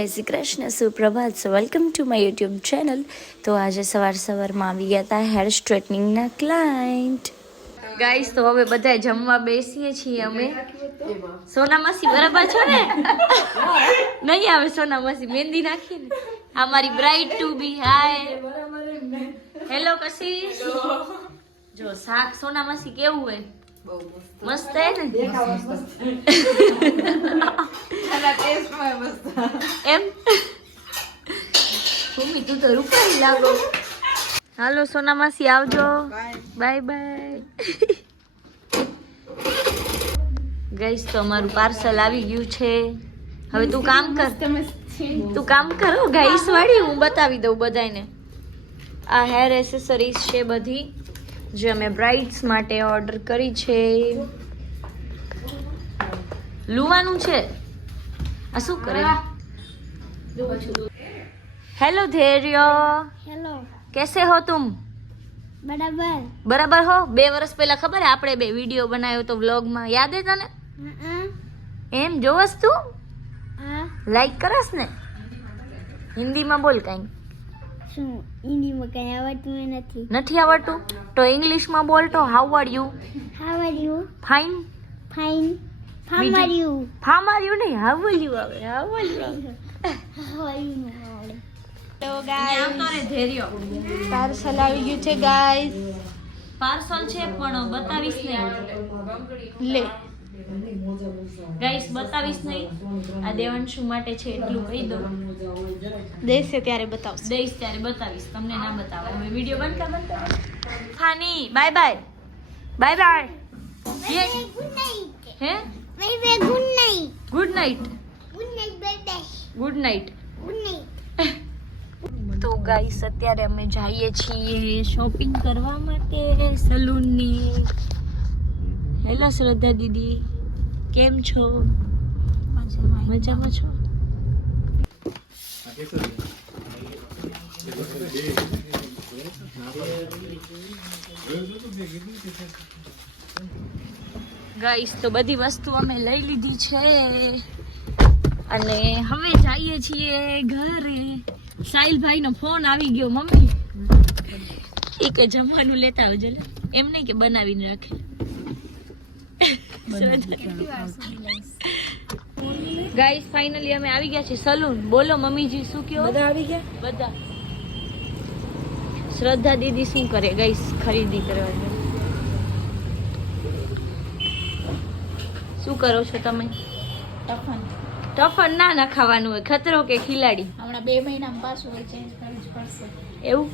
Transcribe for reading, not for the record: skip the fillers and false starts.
જય શ્રી કૃષ્ણ, સુપ્રભાત. So welcome to my YouTube channel. તો આજે સવારમાં આવી ગયા હતા હેર સ્ટ્રેટનિંગના ક્લાયન્ટ ગાઈસ. તો હવે બધા જમવા બેસીએ છીએ અમે. સોના માસી બરાબર છો ને? નહીં આવે સોના માસી, મહેંદી નાખીને. આ મારી બ્રાઇડ ટુ બી. હાય, હેલો કશિશ. જો શાક સોના માસી કેવું હોય? મસ્ત હે ને? એમ ભૂમિ તું તો રૂપાળી લાગો. હાલો સોના માસી, આવજો. Bye bye. ગઈસ તો અમારું પાર્સલ આવી ગયું છે. હવે તું કામ કરો ગાઈસ વાળી, હું બતાવી દઉં બધાને. આ હેર એસેસરીઝ છે બધી જે અમે બ્રાઇડ્સ માટે ઓર્ડર કરી છે. લુવાનું છે. આ શું કરે? હેલો ધૈર્ય. હેલો. कैसे हो तुम? બરાબર હો. 2 વર્ષ પહેલા ખબર હે આપણે 2 વિડીયો બનાવ્યો તો વ્લોગમાં, યાદ હે તને? એમ જોવસ તું? લાઈક કરસ ને? હિન્દીમાં બોલ કાઈ. શું હિન્દીમાં કઈ આવડતું નથી આવડતું? તો ઇંગ્લિશમાં બોલ. તો how are you? How are you? Fine. Fine. How are you? Farm are you નહીં, હાઉ આર યુ આવે. How are you. How are you? તો ગાઈસ પાર્સલ આવી ગયું છે ગાઈસ. પાર્સલ છે પણ બતાવીશ નહીં. લે ગાઈસ બતાવીશ નહીં. આ દેવાંશુ માટે છે એટલું કહી દઉં. દઈશ ત્યારે બતાવીશ. તમને ના બતાવે. હવે વિડિયો બંધ કર. ફાની bye bye. Bye bye. Good night. Hey bye good night. Good night. Good night baby. Good night. Good night. તો ગાઈસ અત્યારે અમે જઈએ છીએ શોપિંગ કરવા માટે સલૂનની. હેલો શ્રદ્ધા દીદી, કેમ છો? મજામાં છો? ગાઈસ તો બધી વસ્તુ અમે લઈ લીધી છે અને હવે જઈએ છીએ ઘરે. સાહિલભાઈ નો ફોન આવી ગયો. મમ્મી એ કે જમવાનું લેતા આવજો. એમ નહીં કે બનાવીને રાખે. ગાઈસ ફાઇનલી અમે આવી ગયા છે સલૂન. બોલો મમ્મીજી શું કહો? બધા આવી ગયા. બધા. શ્રદ્ધા દીદી શું કરે ગાઈસ? ખરીદી કરવા ગયા. શું કરો છો તમે? ટફન ના ખાવાનું હોય. ખતરો કે ખિલાડી? હમણાં 2 મહિનામાં પાછું ચેન્જ કરવું જ પડશે. એવું